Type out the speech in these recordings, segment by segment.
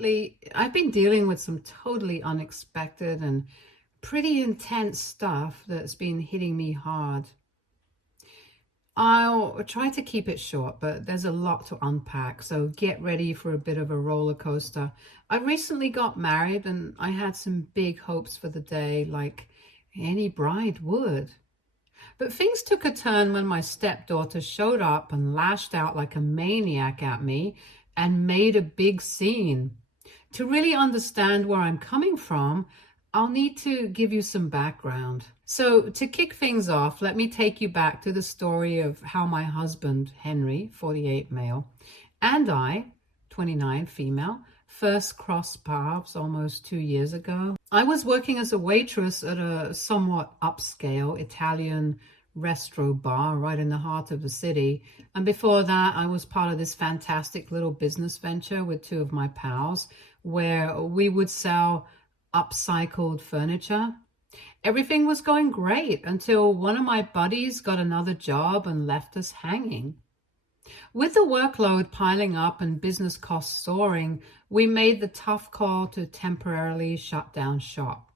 lately I've been dealing with some totally unexpected and pretty intense stuff that's been hitting me hard. I'll try to keep it short, but there's a lot to unpack, so get ready for a bit of a roller coaster. I recently got married and I had some big hopes for the day, like any bride would. But things took a turn when my stepdaughter showed up and lashed out like a maniac at me and made a big scene. To really understand where I'm coming from, I'll need to give you some background. So, to kick things off, let me take you back to the story of how my husband, Henry, 48 male, and I, 29 female, first crossed paths almost 2 years ago. I was working as a waitress at a somewhat upscale Italian restaurant bar right in the heart of the city. And before that, I was part of this fantastic little business venture with two of my pals where we would sell upcycled furniture. Everything was going great until one of my buddies got another job and left us hanging. With the workload piling up and business costs soaring, we made the tough call to temporarily shut down shop.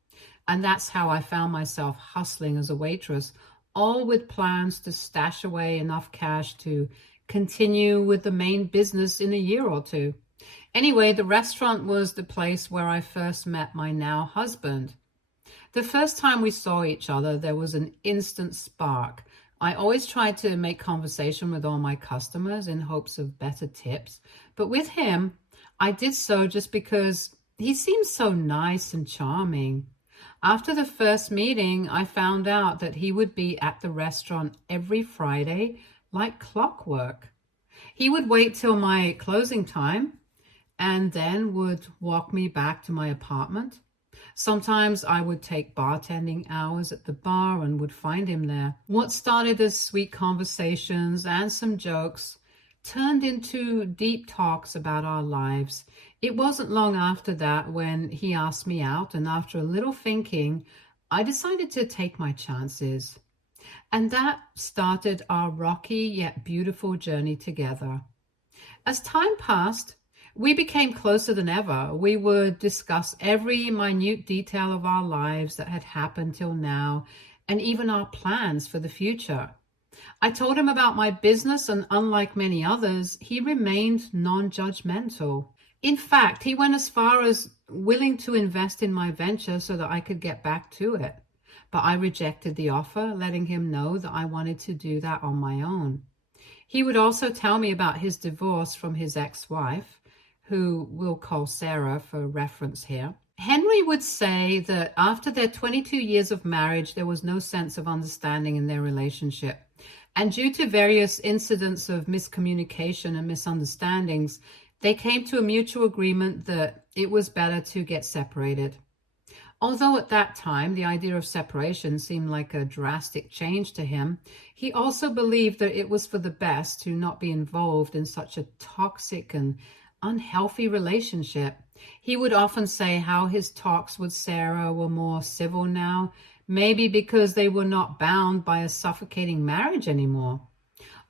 And that's how I found myself hustling as a waitress, all with plans to stash away enough cash to continue with the main business in a year or two. Anyway, the restaurant was the place where I first met my now husband. The first time we saw each other, there was an instant spark. I always tried to make conversation with all my customers in hopes of better tips. But with him, I did so just because he seemed so nice and charming. After the first meeting, I found out that he would be at the restaurant every Friday like clockwork. He would wait till my closing time and then would walk me back to my apartment. Sometimes I would take bartending hours at the bar and would find him there. What started as sweet conversations and some jokes turned into deep talks about our lives. It wasn't long after that when he asked me out, and after a little thinking, I decided to take my chances. And that started our rocky yet beautiful journey together. As time passed, we became closer than ever. We would discuss every minute detail of our lives that had happened till now, and even our plans for the future. I told him about my business, and unlike many others, he remained non-judgmental. In fact, he went as far as willing to invest in my venture so that I could get back to it. But I rejected the offer, letting him know that I wanted to do that on my own. He would also tell me about his divorce from his ex-wife, who we'll call Sarah for reference here. Henry would say that after their 22 years of marriage, there was no sense of understanding in their relationship. And due to various incidents of miscommunication and misunderstandings, they came to a mutual agreement that it was better to get separated. Although at that time the idea of separation seemed like a drastic change to him, he also believed that it was for the best to not be involved in such a toxic and unhealthy relationship. He would often say how his talks with Sarah were more civil now, maybe because they were not bound by a suffocating marriage anymore.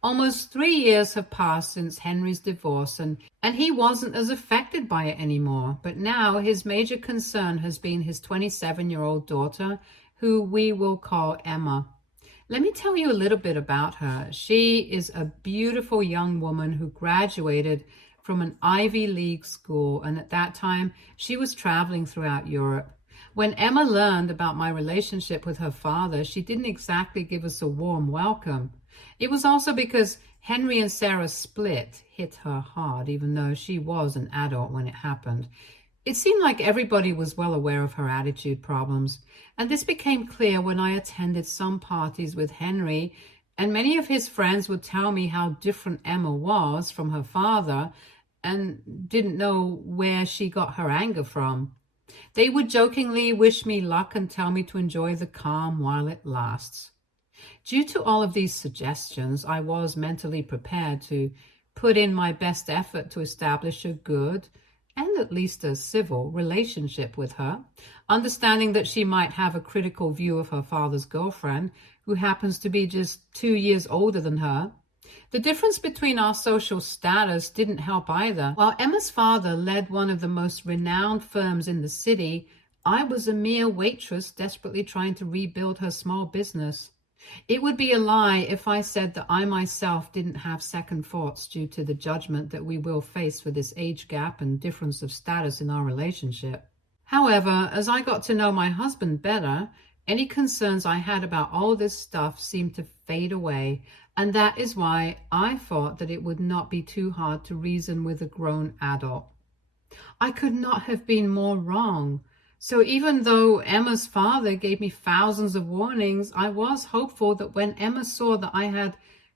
Almost 3 years have passed since Henry's divorce, and he wasn't as affected by it anymore. But now his major concern has been his 27-year-old daughter, who we will call Emma. Let me tell you a little bit about her. She is a beautiful young woman who graduated from an Ivy League school, and at that time she was traveling throughout Europe. When Emma learned about my relationship with her father, she didn't exactly give us a warm welcome. It was also because Henry and Sarah's split hit her hard, even though she was an adult when it happened. It seemed like everybody was well aware of her attitude problems, and this became clear when I attended some parties with Henry, and many of his friends would tell me how different Emma was from her father and didn't know where she got her anger from. They would jokingly wish me luck and tell me to enjoy the calm while it lasts. Due to all of these suggestions, I was mentally prepared to put in my best effort to establish a good and at least a civil relationship with her, understanding that she might have a critical view of her father's girlfriend, who happens to be just 2 years older than her. The difference between our social status didn't help either. While Emma's father led one of the most renowned firms in the city, I was a mere waitress desperately trying to rebuild her small business. It would be a lie if I said that I myself didn't have second thoughts due to the judgment that we will face for this age gap and difference of status in our relationship. However, as I got to know my husband better, any concerns I had about all this stuff seemed to fade away, and that is why I thought that it would not be too hard to reason with a grown adult. I could not have been more wrong. So even though Emma's father gave me thousands of warnings, I was hopeful that when Emma saw that I had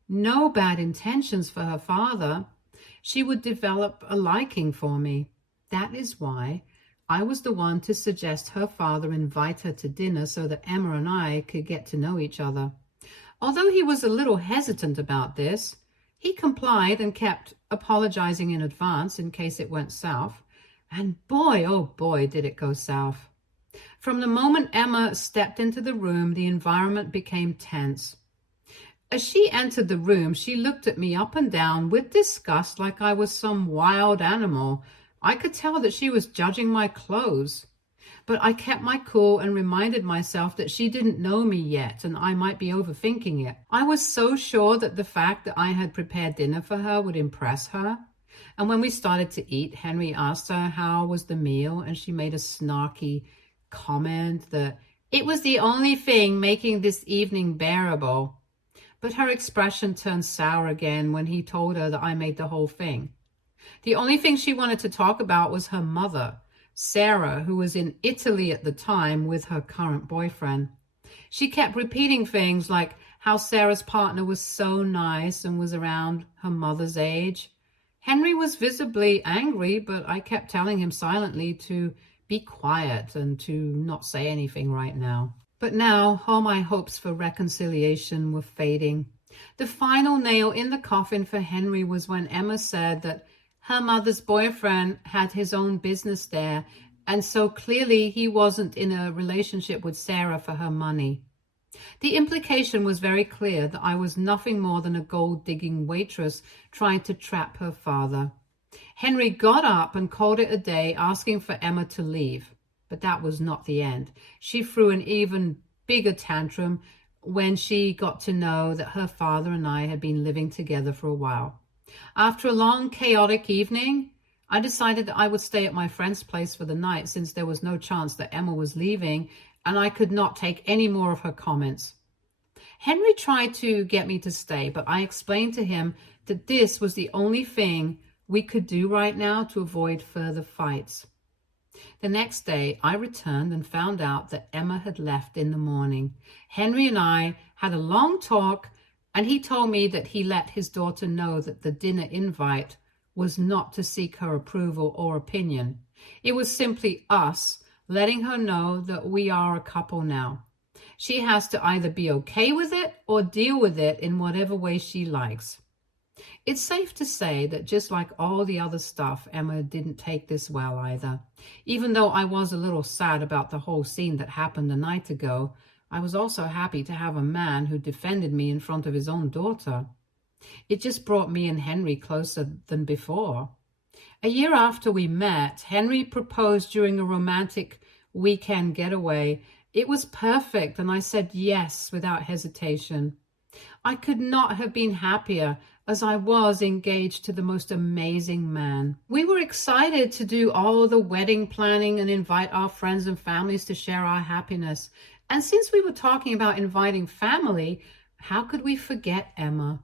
no bad intentions for her father, she would develop a liking for me. That is why I was the one to suggest her father invite her to dinner so that Emma and I could get to know each other. Although he was a little hesitant about this, he complied and kept apologizing in advance in case it went south. And boy, oh boy, did it go south. From the moment Emma stepped into the room, the environment became tense. As she entered the room, she looked at me up and down with disgust like I was some wild animal. I could tell that she was judging my clothes. But I kept my cool and reminded myself that she didn't know me yet and I might be overthinking it. I was so sure that the fact that I had prepared dinner for her would impress her. And when we started to eat, Henry asked her how was the meal, and she made a snarky comment that it was the only thing making this evening bearable. But her expression turned sour again when he told her that I made the whole thing. The only thing she wanted to talk about was her mother, Sarah, who was in Italy at the time with her current boyfriend. She kept repeating things like how Sarah's partner was so nice and was around her mother's age. Henry was visibly angry, but I kept telling him silently to be quiet and to not say anything right now. But now all my hopes for reconciliation were fading. The final nail in the coffin for Henry was when Emma said that her mother's boyfriend had his own business there, and so clearly he wasn't in a relationship with Sarah for her money. The implication was very clear that I was nothing more than a gold-digging waitress trying to trap her father. Henry got up and called it a day, asking for Emma to leave. But that was not the end. She threw an even bigger tantrum when she got to know that her father and I had been living together for a while. After a long, chaotic evening, I decided that I would stay at my friend's place for the night since there was no chance that Emma was leaving and I could not take any more of her comments. Henry tried to get me to stay, but I explained to him that this was the only thing we could do right now to avoid further fights. The next day, I returned and found out that Emma had left in the morning. Henry and I had a long talk, and he told me that he let his daughter know that the dinner invite was not to seek her approval or opinion. It was simply us letting her know that we are a couple now. She has to either be okay with it or deal with it in whatever way she likes. It's safe to say that just like all the other stuff, Emma didn't take this well either. Even though I was a little sad about the whole scene that happened a night ago, I was also happy to have a man who defended me in front of his own daughter. It just brought me and Henry closer than before. A year after we met, Henry proposed during a romantic weekend getaway. It was perfect, and I said yes without hesitation. I could not have been happier, as I was engaged to the most amazing man. We were excited to do all the wedding planning and invite our friends and families to share our happiness. And since we were talking about inviting family, how could we forget Emma?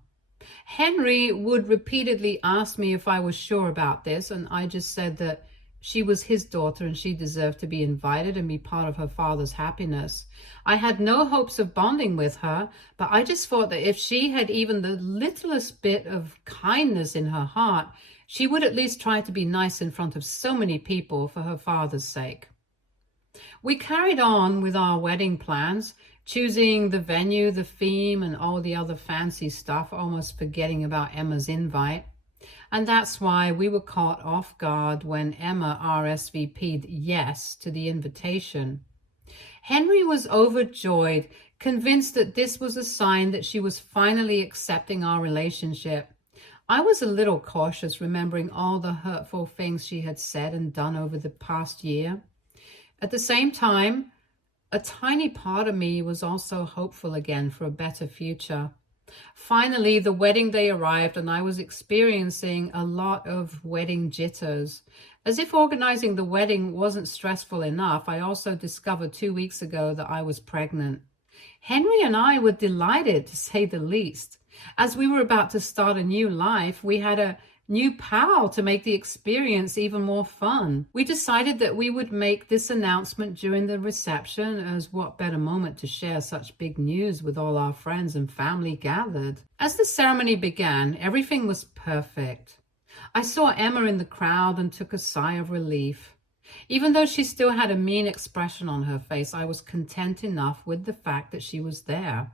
Henry would repeatedly ask me if I was sure about this, and I just said that she was his daughter and she deserved to be invited and be part of her father's happiness. I had no hopes of bonding with her, but I just thought that if she had even the littlest bit of kindness in her heart, she would at least try to be nice in front of so many people for her father's sake. We carried on with our wedding plans, choosing the venue, the theme, and all the other fancy stuff, almost forgetting about Emma's invite. And that's why we were caught off guard when Emma RSVP'd yes to the invitation. Henry was overjoyed, convinced that this was a sign that she was finally accepting our relationship. I was a little cautious, remembering all the hurtful things she had said and done over the past year. At the same time, a tiny part of me was also hopeful again for a better future. Finally, the wedding day arrived and I was experiencing a lot of wedding jitters. As if organizing the wedding wasn't stressful enough, I also discovered 2 weeks ago that I was pregnant. Henry and I were delighted, to say the least. As we were about to start a new life, we had a new pal to make the experience even more fun. We decided that we would make this announcement during the reception, as what better moment to share such big news with all our friends and family gathered. As the ceremony began, everything was perfect. I saw Emma in the crowd and took a sigh of relief. Even though she still had a mean expression on her face, I was content enough with the fact that she was there.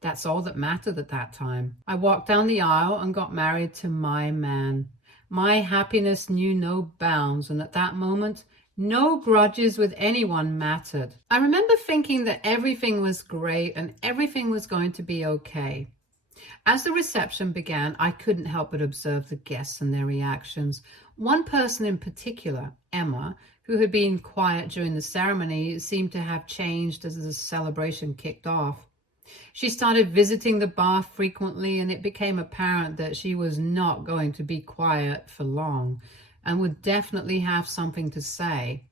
That's all that mattered at that time. I walked down the aisle and got married to my man. My happiness knew no bounds, and at that moment, no grudges with anyone mattered. I remember thinking that everything was great and everything was going to be okay. As the reception began, I couldn't help but observe the guests and their reactions. One person in particular, Emma, who had been quiet during the ceremony, seemed to have changed as the celebration kicked off. She started visiting the bar frequently, and it became apparent that she was not going to be quiet for long and would definitely have something to say.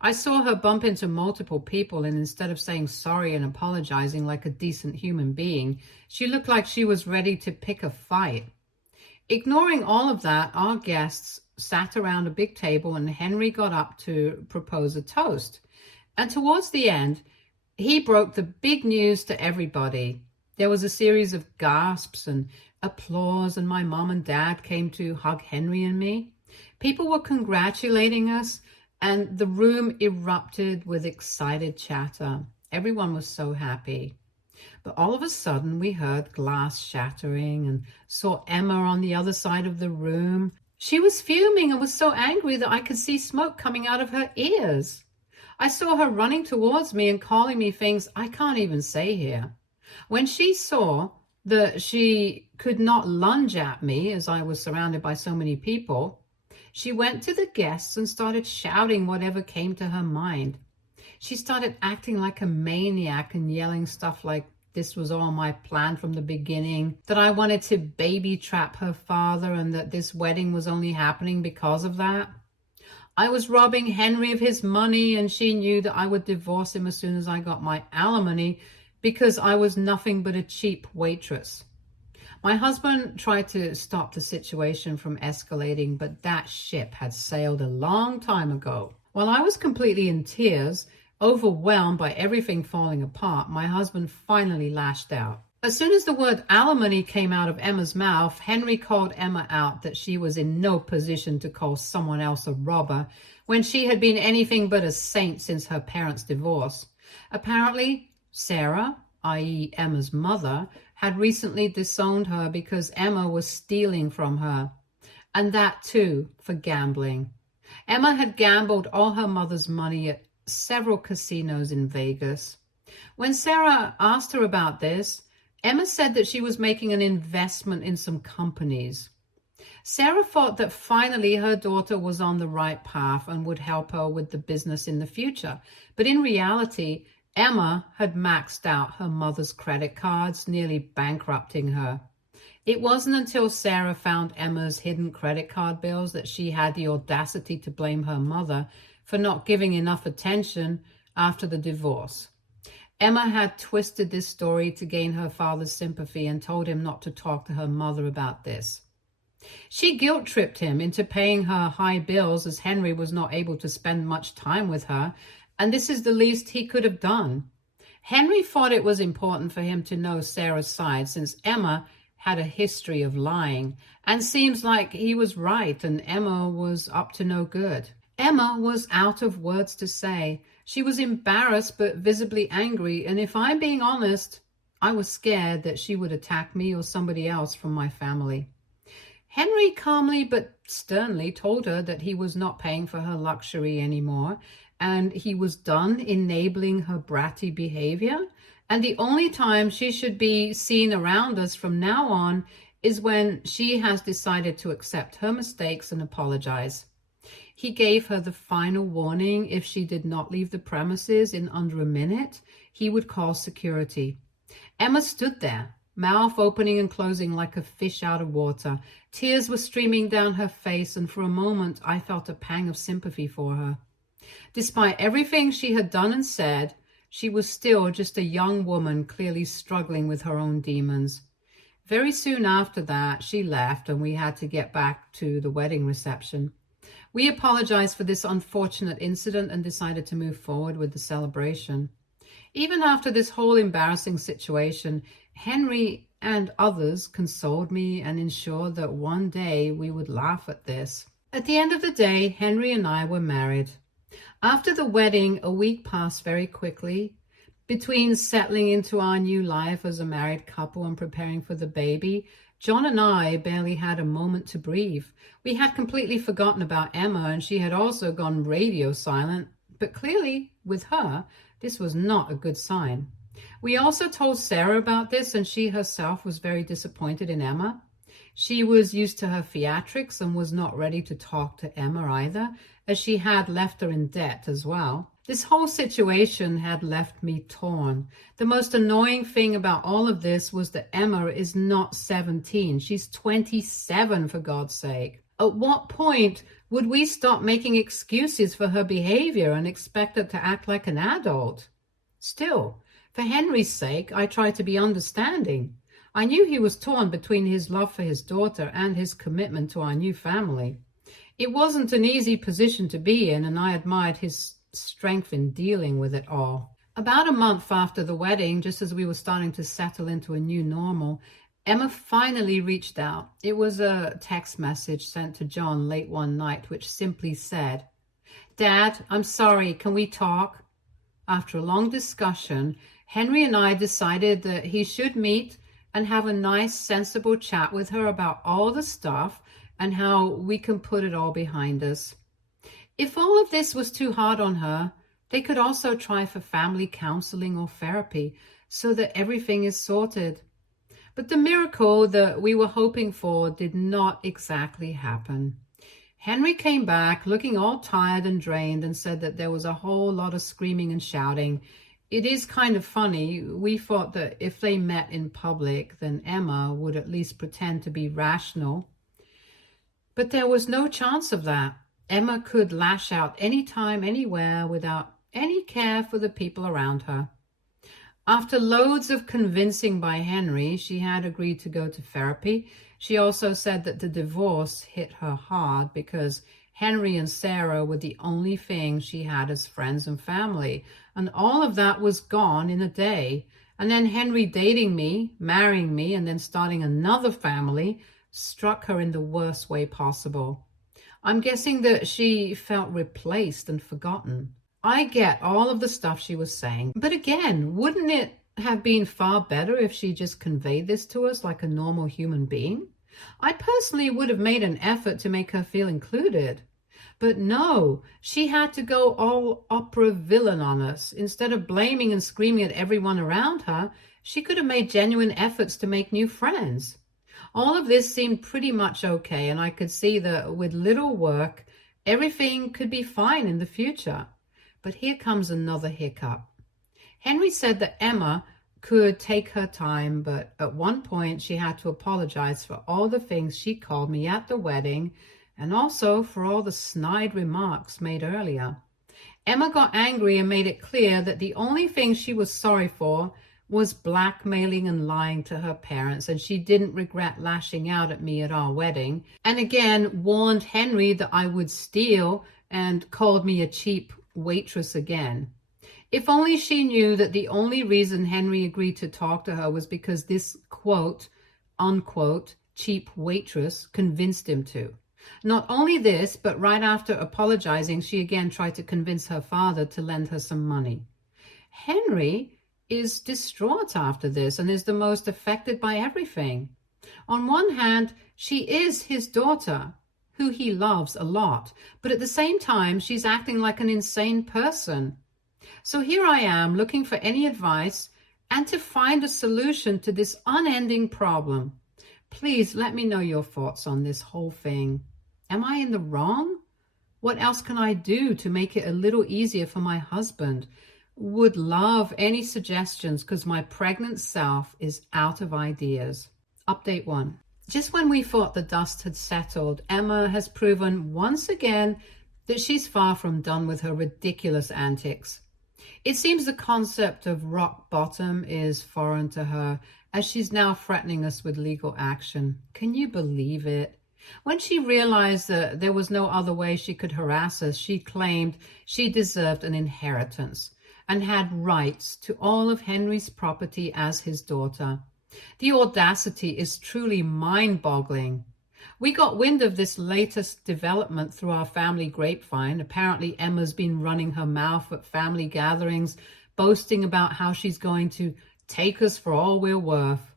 I saw her bump into multiple people, and instead of saying sorry and apologizing like a decent human being, she looked like she was ready to pick a fight. Ignoring all of that, our guests sat around a big table and Henry got up to propose a toast. And towards the end, he broke the big news to everybody. There was a series of gasps and applause, and my mom and dad came to hug Henry and me. People were congratulating us, and the room erupted with excited chatter. Everyone was so happy. But all of a sudden, we heard glass shattering and saw Emma on the other side of the room. She was fuming and was so angry that I could see smoke coming out of her ears. I saw her running towards me and calling me things I can't even say here. When she saw that she could not lunge at me as I was surrounded by so many people, she went to the guests and started shouting whatever came to her mind. She started acting like a maniac and yelling stuff like this was all my plan from the beginning, that I wanted to baby trap her father and that this wedding was only happening because of that. I was robbing Henry of his money, and she knew that I would divorce him as soon as I got my alimony because I was nothing but a cheap waitress. My husband tried to stop the situation from escalating, but that ship had sailed a long time ago. While I was completely in tears, overwhelmed by everything falling apart, my husband finally lashed out. As soon as the word alimony came out of Emma's mouth, Henry called Emma out that she was in no position to call someone else a robber when she had been anything but a saint since her parents' divorce. Apparently, Sarah, i.e. Emma's mother, had recently disowned her because Emma was stealing from her, and that too for gambling. Emma had gambled all her mother's money at several casinos in Vegas. When Sarah asked her about this, Emma said that she was making an investment in some companies. Sarah thought that finally her daughter was on the right path and would help her with the business in the future. But in reality, Emma had maxed out her mother's credit cards, nearly bankrupting her. It wasn't until Sarah found Emma's hidden credit card bills that she had the audacity to blame her mother for not giving enough attention after the divorce. Emma had twisted this story to gain her father's sympathy and told him not to talk to her mother about this. She guilt-tripped him into paying her high bills as Henry was not able to spend much time with her, and this is the least he could have done. Henry thought it was important for him to know Sarah's side since Emma had a history of lying, and seems like he was right and Emma was up to no good. Emma was out of words to say. She was embarrassed but visibly angry, and if I'm being honest, I was scared that she would attack me or somebody else from my family. Henry calmly but sternly told her that he was not paying for her luxury anymore, and he was done enabling her bratty behavior. And the only time she should be seen around us from now on is when she has decided to accept her mistakes and apologize. He gave her the final warning: if she did not leave the premises in under a minute, he would call security. Emma stood there, mouth opening and closing like a fish out of water. Tears were streaming down her face, and for a moment I felt a pang of sympathy for her. Despite everything she had done and said, she was still just a young woman, clearly struggling with her own demons. Very soon after that, she left, and we had to get back to the wedding reception. We apologized for this unfortunate incident and decided to move forward with the celebration. Even after this whole embarrassing situation, Henry and others consoled me and ensured that one day we would laugh at this. At the end of the day, Henry and I were married. After the wedding, a week passed very quickly. Between settling into our new life as a married couple and preparing for the baby, John and I barely had a moment to breathe. We had completely forgotten about Emma, and she had also gone radio silent. But clearly, with her, this was not a good sign. We also told Sarah about this, and she herself was very disappointed in Emma. She was used to her theatrics and was not ready to talk to Emma either, as she had left her in debt as well. This whole situation had left me torn. The most annoying thing about all of this was that Emma is not 17. She's 27, for God's sake. At what point would we stop making excuses for her behavior and expect her to act like an adult? Still, for Henry's sake, I tried to be understanding. I knew he was torn between his love for his daughter and his commitment to our new family. It wasn't an easy position to be in, and I admired his strength in dealing with it all. About a month after the wedding, just as we were starting to settle into a new normal, Emma finally reached out. It was a text message sent to John late one night, which simply said, "Dad, I'm sorry, can we talk?" After a long discussion, Henry and I decided that he should meet and have a nice, sensible chat with her about all the stuff and how we can put it all behind us. If all of this was too hard on her, they could also try for family counseling or therapy so that everything is sorted. But the miracle that we were hoping for did not exactly happen. Henry came back looking all tired and drained and said that there was a whole lot of screaming and shouting. It is kind of funny. We thought that if they met in public, then Emma would at least pretend to be rational. But there was no chance of that. Emma could lash out anytime, anywhere, without any care for the people around her. After loads of convincing by Henry, she had agreed to go to therapy. She also said that the divorce hit her hard because Henry and Sarah were the only thing she had as friends and family, and all of that was gone in a day. And then Henry dating me, marrying me, and then starting another family struck her in the worst way possible. I'm guessing that she felt replaced and forgotten. I get all of the stuff she was saying, but again, wouldn't it have been far better if she just conveyed this to us like a normal human being? I personally would have made an effort to make her feel included. But no, she had to go all opera villain on us. Instead of blaming and screaming at everyone around her, she could have made genuine efforts to make new friends. All of this seemed pretty much okay, and I could see that with little work, everything could be fine in the future. But here comes another hiccup. Henry said that Emma could take her time, but at one point she had to apologize for all the things she called me at the wedding, and also for all the snide remarks made earlier. Emma got angry and made it clear that the only thing she was sorry for was blackmailing and lying to her parents, and she didn't regret lashing out at me at our wedding, and again warned Henry that I would steal and called me a cheap waitress again. If only she knew that the only reason Henry agreed to talk to her was because this quote, unquote, cheap waitress convinced him to. Not only this, but right after apologizing, she again tried to convince her father to lend her some money. Henry is distraught after this and is the most affected by everything. On one hand, she is his daughter, who he loves a lot, but at the same time, she's acting like an insane person. So here I am looking for any advice and to find a solution to this unending problem. Please let me know your thoughts on this whole thing. Am I in the wrong? What else can I do to make it a little easier for my husband? Would love any suggestions because my pregnant self is out of ideas. Update 1. Just when we thought the dust had settled, Emma has proven once again that she's far from done with her ridiculous antics. It seems the concept of rock bottom is foreign to her, as she's now threatening us with legal action. Can you believe it? When she realized that there was no other way she could harass us, she claimed she deserved an inheritance and had rights to all of Henry's property as his daughter. The audacity is truly mind-boggling. We got wind of this latest development through our family grapevine. Apparently, Emma's been running her mouth at family gatherings, boasting about how she's going to take us for all we're worth.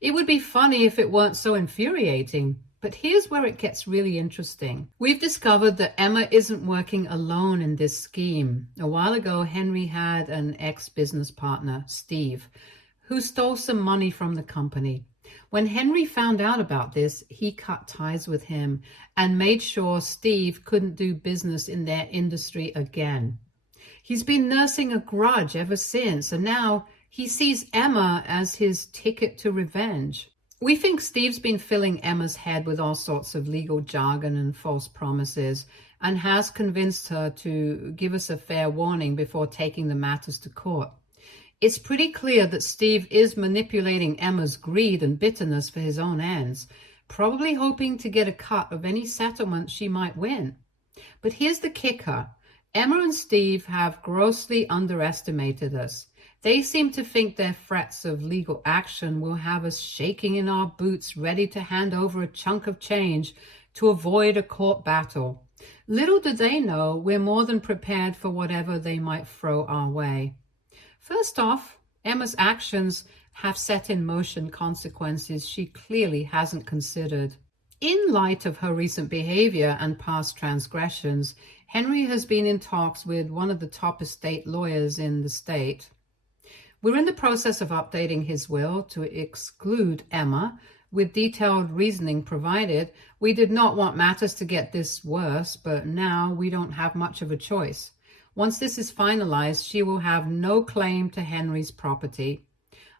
It would be funny if it weren't so infuriating. But here's where it gets really interesting. We've discovered that Emma isn't working alone in this scheme. A while ago, Henry had an ex-business partner, Steve, who stole some money from the company. When Henry found out about this, he cut ties with him and made sure Steve couldn't do business in their industry again. He's been nursing a grudge ever since, and now he sees Emma as his ticket to revenge. We think Steve's been filling Emma's head with all sorts of legal jargon and false promises and has convinced her to give us a fair warning before taking the matters to court. It's pretty clear that Steve is manipulating Emma's greed and bitterness for his own ends, probably hoping to get a cut of any settlement she might win. But here's the kicker. Emma and Steve have grossly underestimated us. They seem to think their threats of legal action will have us shaking in our boots, ready to hand over a chunk of change to avoid a court battle. Little do they know we're more than prepared for whatever they might throw our way. First off, Emma's actions have set in motion consequences she clearly hasn't considered. In light of her recent behavior and past transgressions, Henry has been in talks with one of the top estate lawyers in the state. We're in the process of updating his will to exclude Emma, with detailed reasoning provided. We did not want matters to get this worse, but now we don't have much of a choice. Once this is finalized, she will have no claim to Henry's property.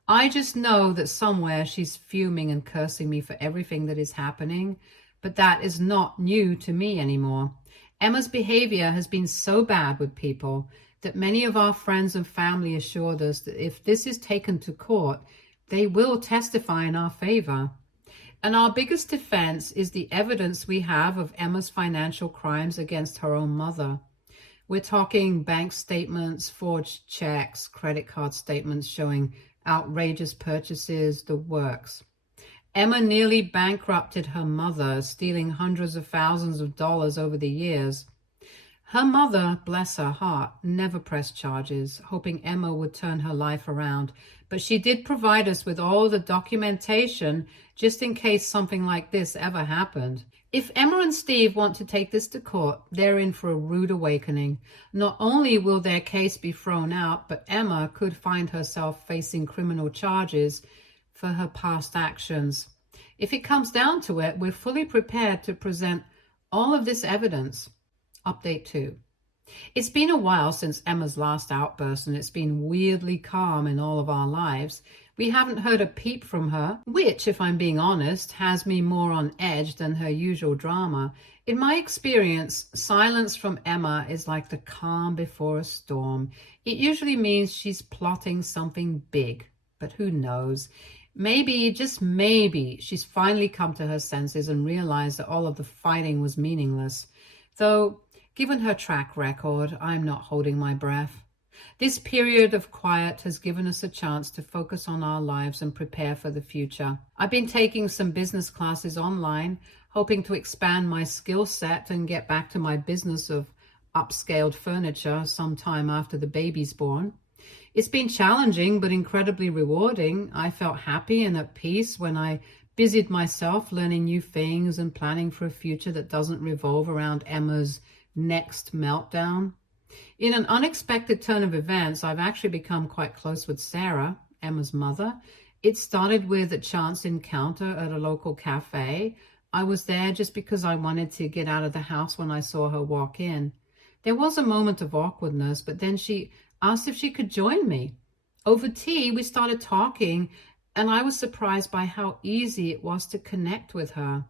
I just know that somewhere she's fuming and cursing me for everything that is happening, but that is not new to me anymore. Emma's behavior has been so bad with people that many of our friends and family assured us that if this is taken to court, they will testify in our favor. And our biggest defense is the evidence we have of Emma's financial crimes against her own mother. We're talking bank statements, forged checks, credit card statements showing outrageous purchases, the works. Emma nearly bankrupted her mother, stealing hundreds of thousands of dollars over the years. Her mother, bless her heart, never pressed charges, hoping Emma would turn her life around. But she did provide us with all the documentation just in case something like this ever happened. If Emma and Steve want to take this to court, they're in for a rude awakening. Not only will their case be thrown out, but Emma could find herself facing criminal charges for her past actions. If it comes down to it, we're fully prepared to present all of this evidence. Update 2. It's been a while since Emma's last outburst, and it's been weirdly calm in all of our lives. We haven't heard a peep from her, which, if I'm being honest, has me more on edge than her usual drama. In my experience, silence from Emma is like the calm before a storm. It usually means she's plotting something big, but who knows? Maybe, just maybe, she's finally come to her senses and realized that all of the fighting was meaningless. Though, given her track record, I'm not holding my breath. This period of quiet has given us a chance to focus on our lives and prepare for the future. I've been taking some business classes online, hoping to expand my skill set and get back to my business of upscaled furniture sometime after the baby's born. It's been challenging but incredibly rewarding. I felt happy and at peace when I busied myself learning new things and planning for a future that doesn't revolve around Emma's next meltdown. In an unexpected turn of events, I've actually become quite close with Sarah, Emma's mother. It started with a chance encounter at a local cafe. I was there just because I wanted to get out of the house when I saw her walk in. There was a moment of awkwardness, but then she asked if she could join me. Over tea, we started talking, and I was surprised by how easy it was to connect with her.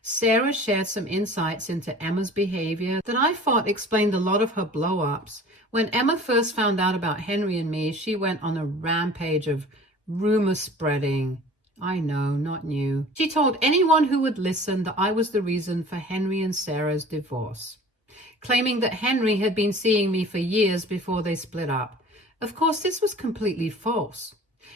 Sarah shared some insights into Emma's behavior that I thought explained a lot of her blow-ups. When Emma first found out about Henry and me, she went on a rampage of rumor spreading. I know, not new. She told anyone who would listen that I was the reason for Henry and Sarah's divorce, claiming that Henry had been seeing me for years before they split up. Of course, this was completely false.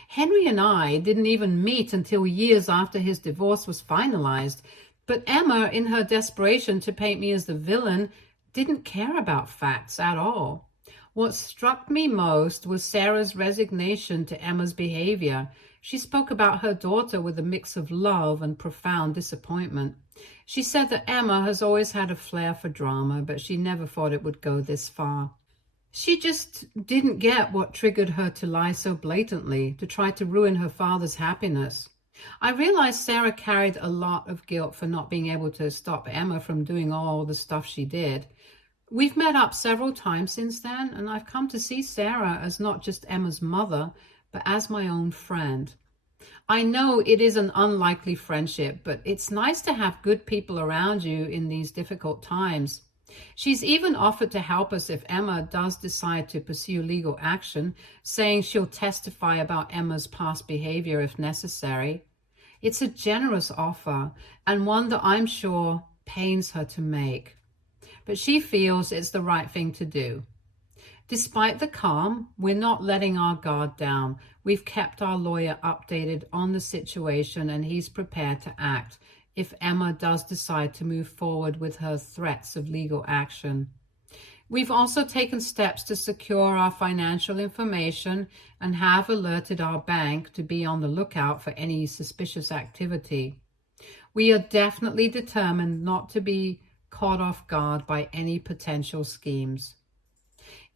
Henry and I didn't even meet until years after his divorce was finalized, but Emma, in her desperation to paint me as the villain, didn't care about facts at all. What struck me most was Sarah's resignation to Emma's behavior. She spoke about her daughter with a mix of love and profound disappointment. She said that Emma has always had a flair for drama, but she never thought it would go this far. She just didn't get what triggered her to lie so blatantly, to try to ruin her father's happiness. I realized Sarah carried a lot of guilt for not being able to stop Emma from doing all the stuff she did. We've met up several times since then, and I've come to see Sarah as not just Emma's mother, but as my own friend. I know it is an unlikely friendship, but it's nice to have good people around you in these difficult times. She's even offered to help us if Emma does decide to pursue legal action, saying she'll testify about Emma's past behavior if necessary. It's a generous offer, and one that I'm sure pains her to make. But she feels it's the right thing to do. Despite the calm, we're not letting our guard down. We've kept our lawyer updated on the situation, and he's prepared to act if Emma does decide to move forward with her threats of legal action. We've also taken steps to secure our financial information and have alerted our bank to be on the lookout for any suspicious activity. We are definitely determined not to be caught off guard by any potential schemes.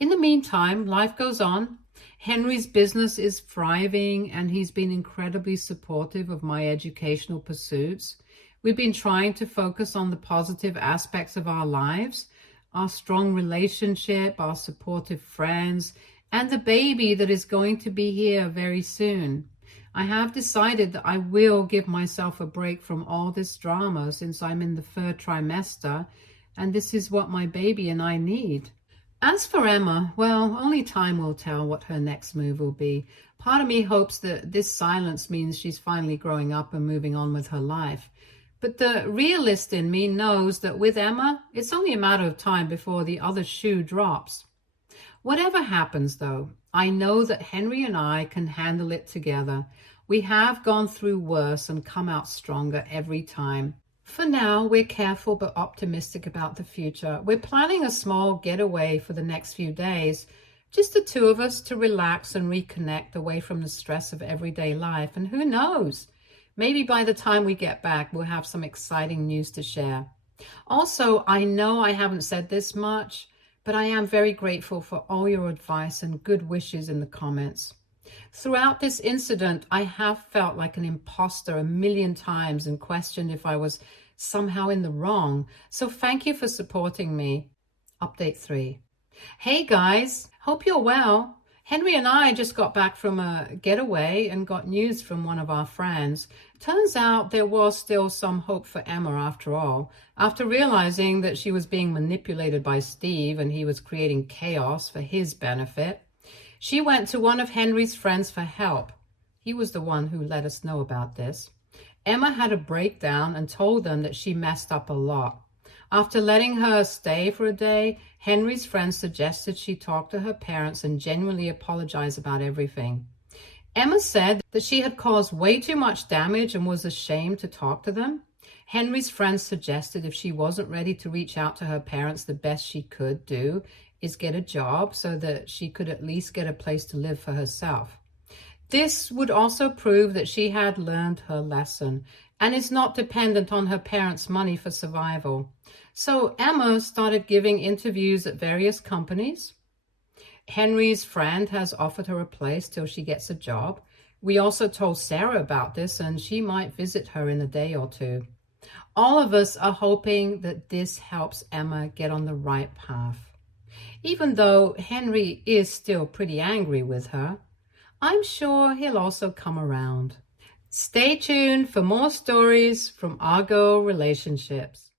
In the meantime, life goes on. Henry's business is thriving, and he's been incredibly supportive of my educational pursuits. We've been trying to focus on the positive aspects of our lives, our strong relationship, our supportive friends, and the baby that is going to be here very soon. I have decided that I will give myself a break from all this drama since I'm in the third trimester, and this is what my baby and I need. As for Emma, well, only time will tell what her next move will be. Part of me hopes that this silence means she's finally growing up and moving on with her life. But the realist in me knows that with Emma, it's only a matter of time before the other shoe drops. Whatever happens, though, I know that Henry and I can handle it together. We have gone through worse and come out stronger every time. For now, we're careful but optimistic about the future. We're planning a small getaway for the next few days, just the two of us to relax and reconnect away from the stress of everyday life. And who knows? Maybe by the time we get back, we'll have some exciting news to share. Also, I know I haven't said this much, but I am very grateful for all your advice and good wishes in the comments. Throughout this incident, I have felt like an imposter a million times and questioned if I was somehow in the wrong. So thank you for supporting me. Update 3. Hey guys, hope you're well. Henry and I just got back from a getaway and got news from one of our friends. Turns out there was still some hope for Emma after all. After realizing that she was being manipulated by Steve and he was creating chaos for his benefit, she went to one of Henry's friends for help. He was the one who let us know about this. Emma had a breakdown and told them that she messed up a lot. After letting her stay for a day, Henry's friend suggested she talk to her parents and genuinely apologize about everything. Emma said that she had caused way too much damage and was ashamed to talk to them. Henry's friend suggested if she wasn't ready to reach out to her parents, the best she could do is get a job so that she could at least get a place to live for herself. This would also prove that she had learned her lesson. and is not dependent on her parents' money for survival. So Emma started giving interviews at various companies. Henry's friend has offered her a place till she gets a job. We also told Sarah about this, and she might visit her in a day or two. All of us are hoping that this helps Emma get on the right path. Even though Henry is still pretty angry with her, I'm sure he'll also come around. Stay tuned for more stories from Argo Relationships.